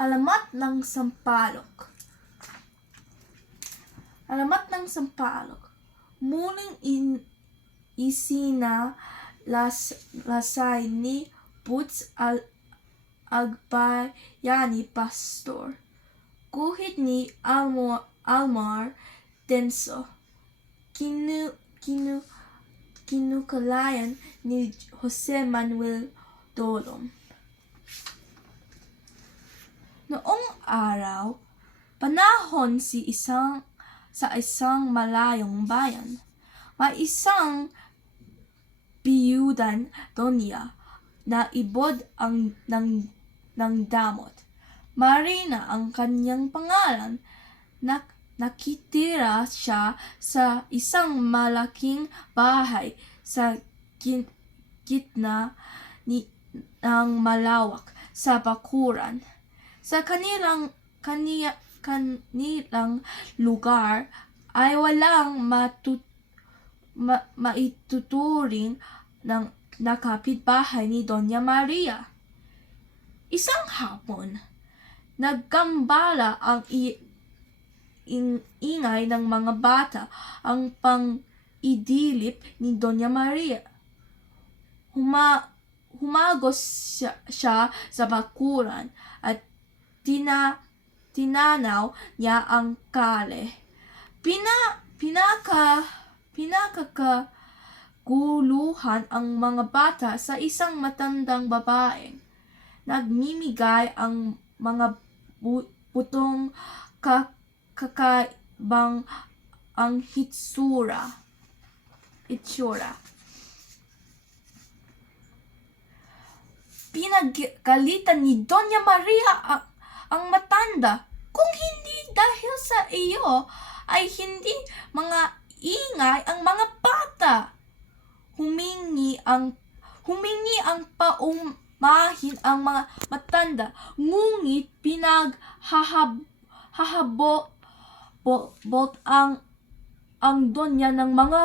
Alamat ng sampalok. Alamat ng sampalok. Muling lasay ni Boots Agbayani Pastor. Guhit ni Almar Denso. Kinukalayan ni Jose Manuel Dolon. Noong araw, panahon sa isang malayong bayan, may isang biyudan donya na ibod ng damot. Marina ang kanyang pangalan. Nakitira siya sa isang malaking bahay sa gitna ng malawak sa bakuran. Sa kanilang lugar ay walang maituturing na kapitbahay ni Doña Maria. Isang hapon, naggambala ang ingay ng mga bata ang pang-idilip ni Doña Maria. Humagos siya sa bakuran at tinanaw niya ang kale. Pinakaguluhan ang mga bata sa isang matandang babaeng. Nagmimigay ang mga putong kakaibang ang hitsura. Pinagalitan ni Doña Maria ang matanda. Kung hindi dahil sa iyo, ay hindi mga ingay ang mga bata. Humingi ang paumahin ang mga matanda, ngunit pinaghahabot ang donya ng mga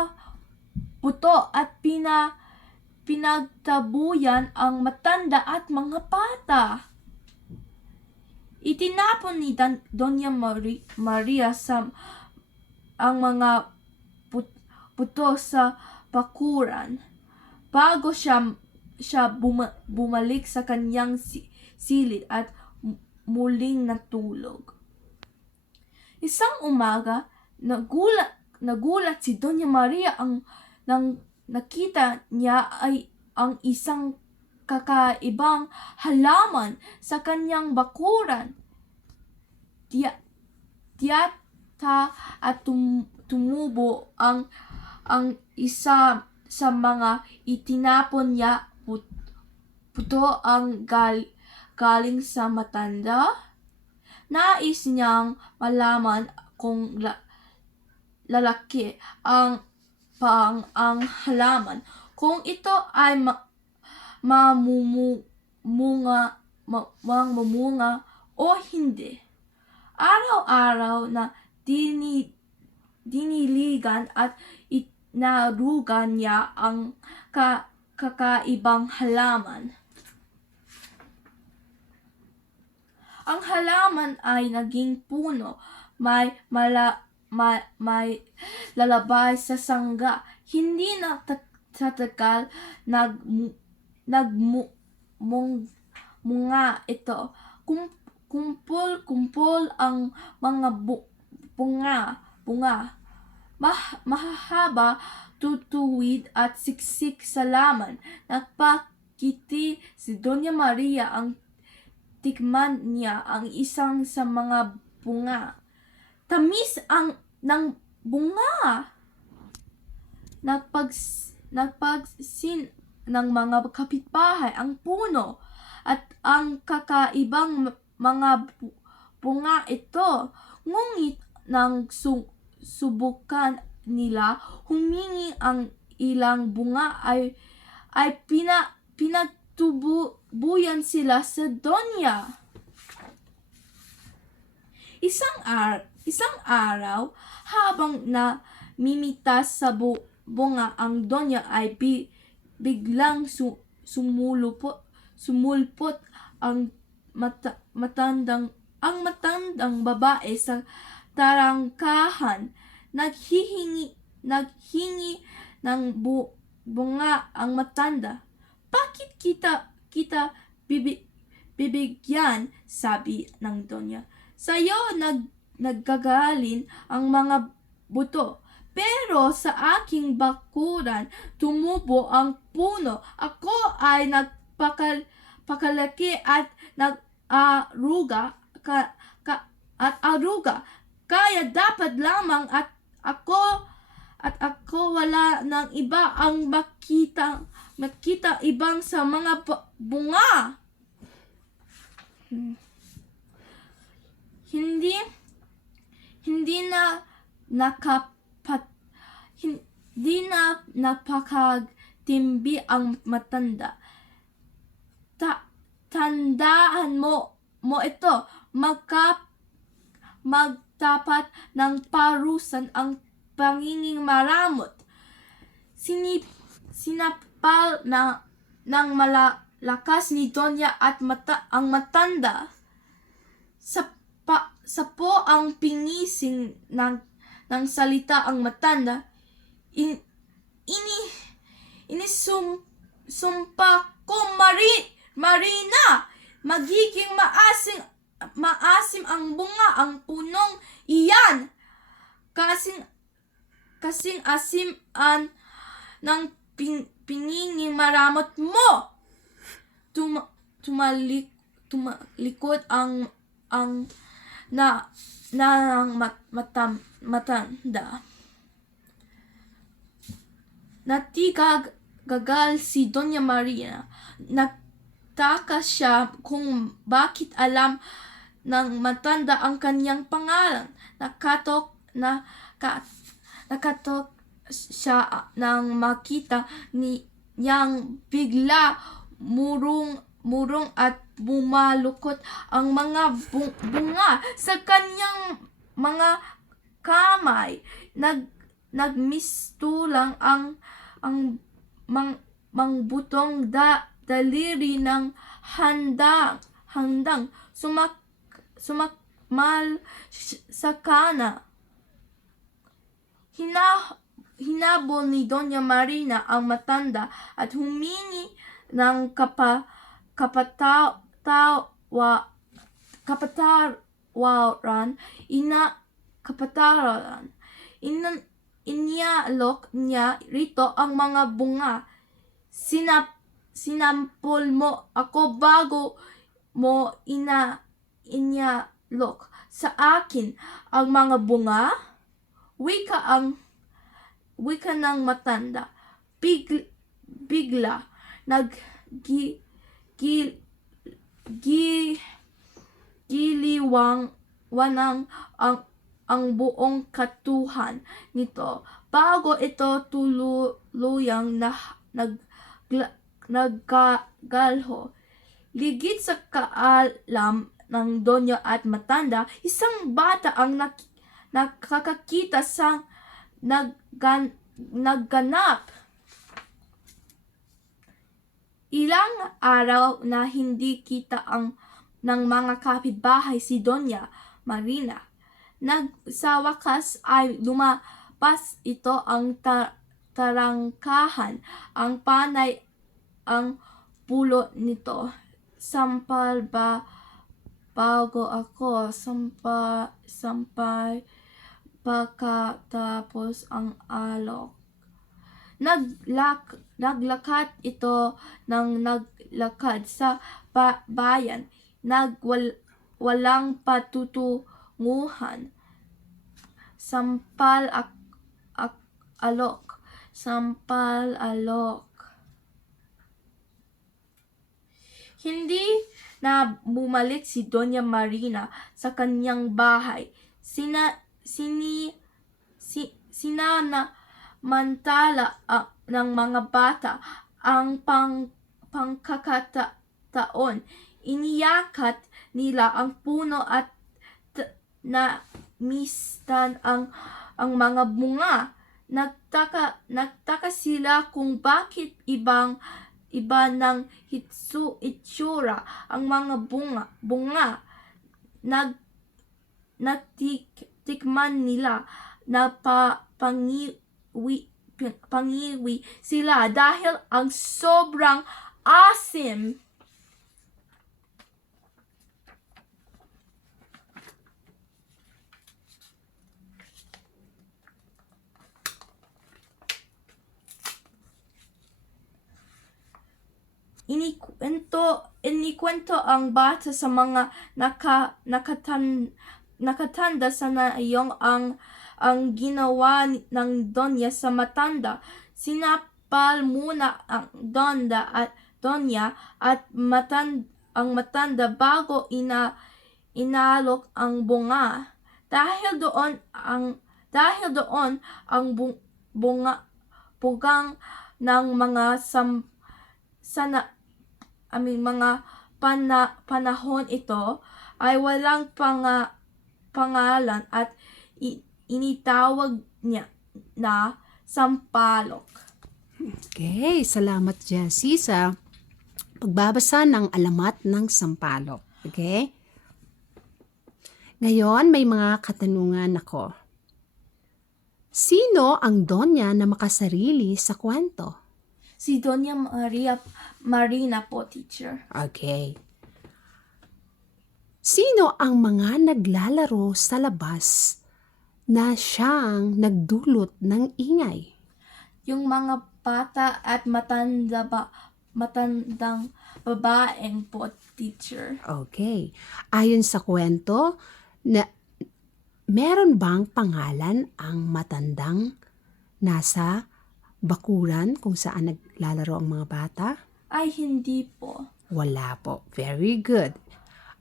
buto at pinagtabuyan ang matanda at mga bata. Itinapon ni Doña Maria ang mga buto sa bakuran bago siya bumalik sa kanyang silid at muling natulog. Isang umaga, nagulat si Doña Maria nang nakita niya ay ang isang kakaibang halaman sa kanyang bakuran. Tiyata at tumubo ang isa sa mga itinapon niya buto ang galing sa matanda. Nais niyang malaman kung lalaki ang halaman, kung ito ay mamumunga o hindi. Araw-araw na diniligan at inarugan niya ang kakaibang halaman. Ang halaman ay naging puno, may lalabay sa sangga. Hindi na tatagal nagmunga ito. Kumpol ang mga bunga. Mahahaba, tutuwid at siksik sa laman. Nagpakiti si Doña Maria ang tikman niya ang isang sa mga bunga. Tamis ng bunga. Nagpagsin ng mga kapitbahay ang puno at ang kakaibang mga bunga ito. Ngunit nang subukan nila humingi ang ilang bunga ay pinagtubuyan sila sa Donya. Isang araw, habang namimitas sa bunga ang Donya ay biglang sumulpot ang matandang babae sa tarangkahan naghingi ng bunga ang matanda. Bakit kita bibigyan? Sabi ng Donya. Sa'yo naggagaling ang mga buto. Pero sa aking bakuran tumubo ang puno. Ako ay nagpakalaki at nag-aruga kaya dapat lamang at ako wala ng iba ang makita ibang sa mga bunga. Hindi na napakagtimbi ang matanda. Tandaan mo ito, magtapat ng parusan ang panginging maramot. Sinapal ng malakas ni Donya at ang matanda. Sa po ang pingising ng salita ang matanda. Inisumpa ko, Marina, magiging maasim ang bunga ang punong iyan. Kasing asiman ng pinginging maramot mo. Tumalikod ang matanda. Natigagal si Doña Marina. Nagtaka siya kung bakit alam ng matanda ang kanyang pangalan. Nakatok siya nang makita niyang bigla murong at bumalukot ang mga bunga sa kanyang mga kamay. Nagmistulang ang mangbutong daliri ng handang sumakmal sa kana. Hinabol ni Doña Marina ang matanda at humingi ng kapatawaran. Inialok niya rito ang mga bunga. Sinampol mo ako bago mo inialok sa akin ang mga bunga? Wika ng matanda. Bigla giliwanag ang buong katuhan nito bago ito tuluyang naggalho. Ligit sa kaalam ng Donya at matanda, isang bata ang nakakakita sa nagganap. Ilang araw na hindi kita ng mga kapitbahay si Doña Marina. Sa wakas ay lumapas ito ang tarangkahan. Ang panay ang pulo nito. Sampal ba bago ako? Sampay pagkatapos ang alok. Naglakad ito ng naglakad sa bayan. Walang patutunguhan. Sampal alok. Hindi na bumalik si Doña Marina sa kanyang bahay. Sinamantala ng mga bata ang pangkakataon. Iniyakat nila ang puno at namistan ang mga bunga. Nagtaka sila kung bakit iba ng itsura ang mga bunga. Natikman nila na pangiwi sila dahil ang sobrang asim. Inikwento ang bata sa mga nakatanda sa nayong ang ginawa ng Donya sa matanda. Sinapal muna ang Donya at ang matanda bago inalok ang bunga. Dahil doon ang bugang ng mga mga panahon ito ay walang pangalan at initawag niya na sampalok. Okay, salamat Jessie sa pagbabasa ng alamat ng sampalok. Okay? Ngayon, may mga katanungan ako. Sino ang Donya na makasarili sa kwento? Si Doña Marina po, teacher. Okay. Sino ang mga naglalaro sa labas na siyang nagdulot ng ingay? Yung mga bata at matandang babaeng po, teacher. Okay. Ayon sa kwento, meron bang pangalan ang matandang nasa bakuran kung saan naglalaro ang mga bata? Ay, hindi po. Wala po. Very good.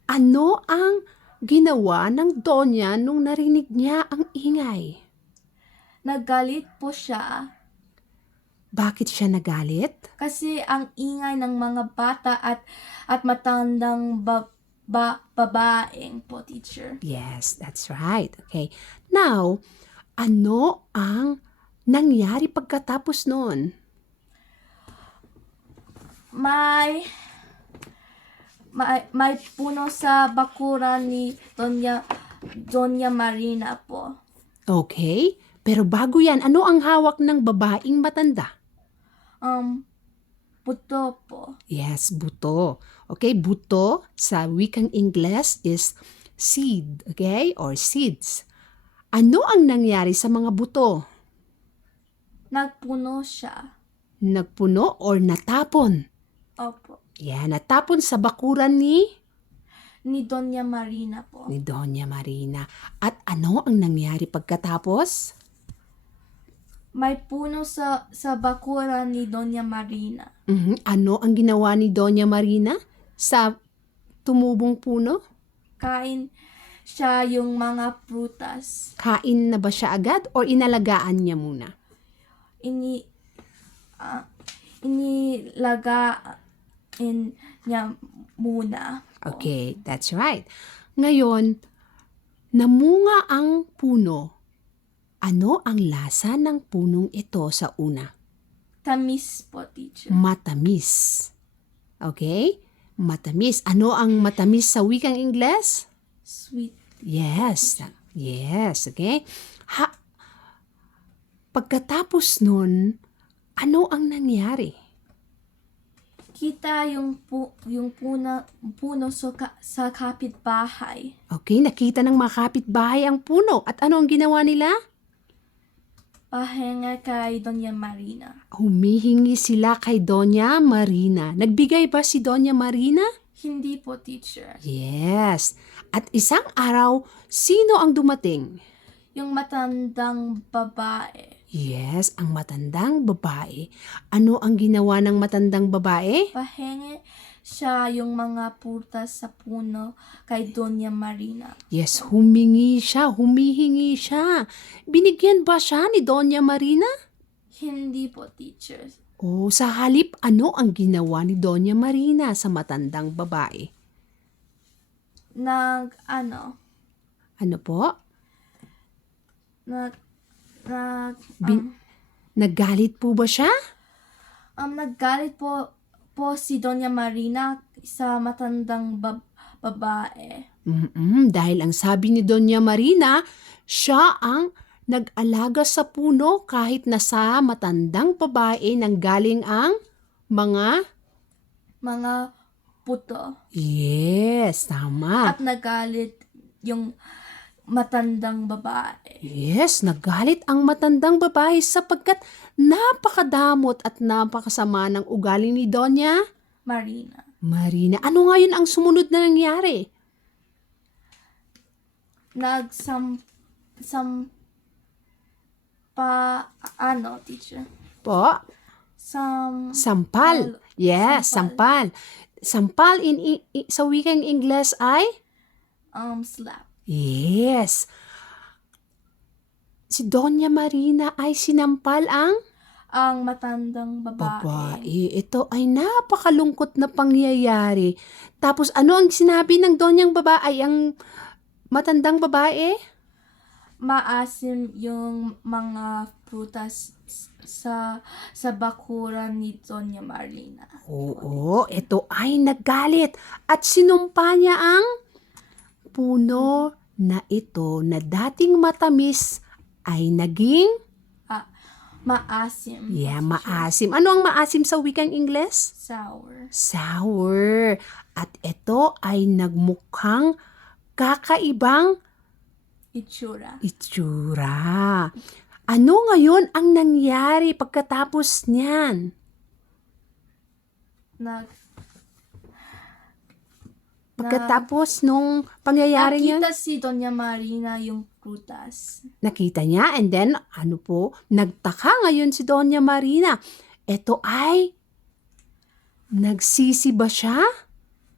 Ano ang ginawa ng Donya nung narinig niya ang ingay? Nagalit po siya Bakit siya nagalit? kasi ang ingay ng mga bata at matandang babaeng po, teacher. Yes, that's right. Okay. Now, ano ang nangyari pagkatapos noon? May puno sa bakuran ni Doña Marina po. Okay. Pero bago yan, ano ang hawak ng babaeng matanda? Buto po. Yes, buto. Okay, buto sa wikang Ingles is seed, okay, or seeds. Ano ang nangyari sa mga buto? Nagpuno siya. Nagpuno or natapon? Opo. Yeah, natapon sa bakuran ni Doña Marina po. Doña Marina. At ano ang nangyari pagkatapos? May puno sa bakuran ni Doña Marina. Ano ang ginawa ni Doña Marina sa tumubong puno? Kain siya yung mga prutas. Kain na ba siya agad or inalagaan niya muna? Inilagain niya muna. Okay, that's right. Ngayon, namunga ang puno. Ano ang lasa ng punong ito sa una? Tamis po, teacher. Matamis. Okay? Matamis. Ano ang matamis sa wikang Ingles? Sweet. Yes. Yes, okay? Pagkatapos nun, ano ang nangyari? Kita yung puno sa kapitbahay. Okay, nakita ng mga kapitbahay ang puno. At ano ang ginawa nila? Pahinga kay Doña Marina. Humihingi sila kay Doña Marina. Nagbigay ba si Doña Marina? Hindi po, teacher. Yes. At isang araw, sino ang dumating? Yung matandang babae. Yes, ang matandang babae. Ano ang ginawa ng matandang babae? Pahingi siya yung mga prutas sa puno kay Doña Marina. Yes, humingi siya, humihingi siya. Binigyan ba siya ni Doña Marina? Hindi po, teacher. O sa halip, ano ang ginawa ni Doña Marina sa matandang babae? Ano po? Naggalit po ba siya? Naggalit po po si Doña Marina sa matandang babae. Dahil ang sabi ni Doña Marina, siya ang nag-alaga sa puno kahit nasa matandang babae nanggaling ang mga... Mga puto. Yes, tama. At nagalit yung matandang babae. Yes, nagalit ang matandang babae sapagkat napakadamot at napakasama ng ugali ni Doña Marina. Marina. Ano nga yun ang sumunod na nangyari? Teacher? Po? Sampal. Yes, sampal. Sampal sa wikang Ingles ay? Slap. Yes. Si Doña Marina ay sinampal ang Matandang babae. babae. Ito ay napakalungkot na pangyayari. Tapos ano ang sinabi ng Donyang babae, ang matandang babae? Maasim yung mga prutas sa bakuran ni Doña Marina. Oo, ito ay nagalit at sinumpa niya ang puno na ito na dating matamis ay naging Maasim. yeah, maasim. Ano ang maasim sa wikang Ingles? Sour. Sour. At ito ay nagmukhang kakaibang Itsura. Ano ngayon ang nangyari pagkatapos niyan? Pagkatapos nung pangyayari niyan? Nakita si Doña Marina yung prutas. Nakita niya and then nagtaka ngayon si Doña Marina. Ito ay nagsisi ba siya?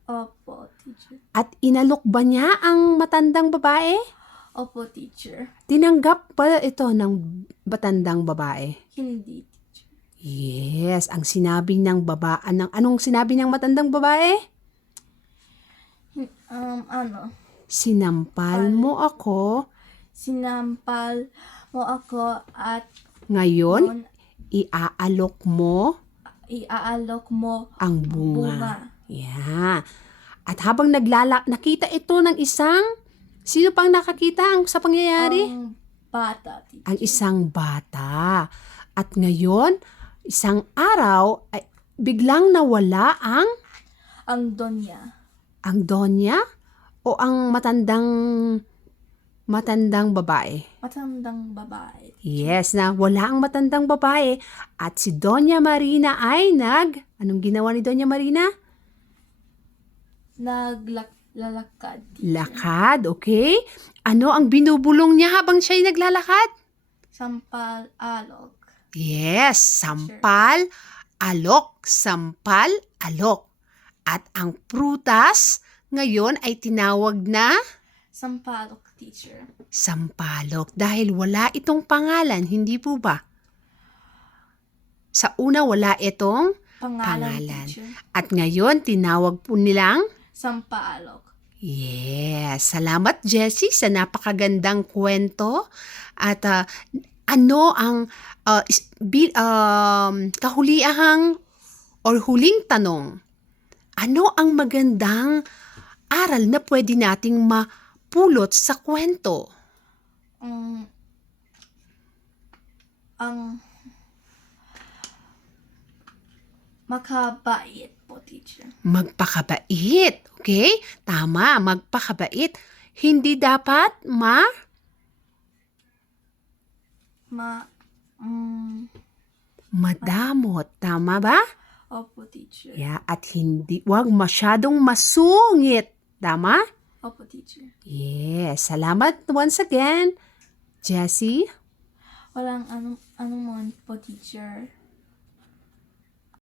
Opo, teacher. At inalok ba niya ang matandang babae? Opo, teacher. Tinanggap ba ito ng matandang babae? Hindi, teacher. Yes, ang sinabi ng anong sinabi ng matandang babae? Sinampal mo ako. Sinampal mo ako at Ngayon, iaalok mo ang bunga. Yeah. At habang nakita ito ng sino pang nakakita sa pangyayari? Ang bata, teacher. Ang isang bata. At ngayon, isang araw, ay biglang nawala Ang Doña. ang Donya o ang matandang babae? Matandang babae. Yes, na wala ang matandang babae at si Doña Marina ay anong ginawa ni Doña Marina? Naglalakad. Lakad, okay? Ano ang binubulong niya habang siya'y naglalakad? Sampal, alok. Yes, sampal, alok, At ang prutas ngayon ay tinawag na Sampalok, teacher. sampalok dahil wala itong pangalan, hindi po ba? Sa una wala itong pangalan. Teacher. At ngayon tinawag po nilang Sampalok. yes. Salamat Jessie sa napakagandang kwento. At ano ang kahulihang or huling tanong? Ano ang magandang aral na pwede nating mapulot sa kwento? Ang makabait po, teacher. Magpakabait, okay? Tama, magpakabait. Hindi dapat madamot. Tama ba? Opo, teacher. Yeah, at wag masyadong masungit. Tama? Opo, teacher. Yes, salamat once again, Jessie. Walang anong po, teacher.